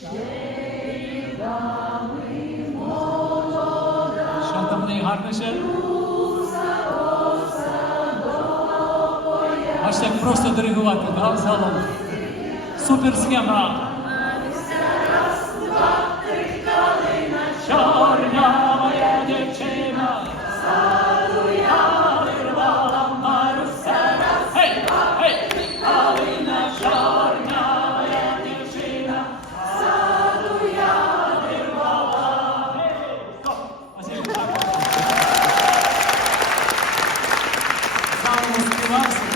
Що там в неї гарніше? Аж так просто диригувати, да, залом. Супер схема. Амінь. Браво, співався.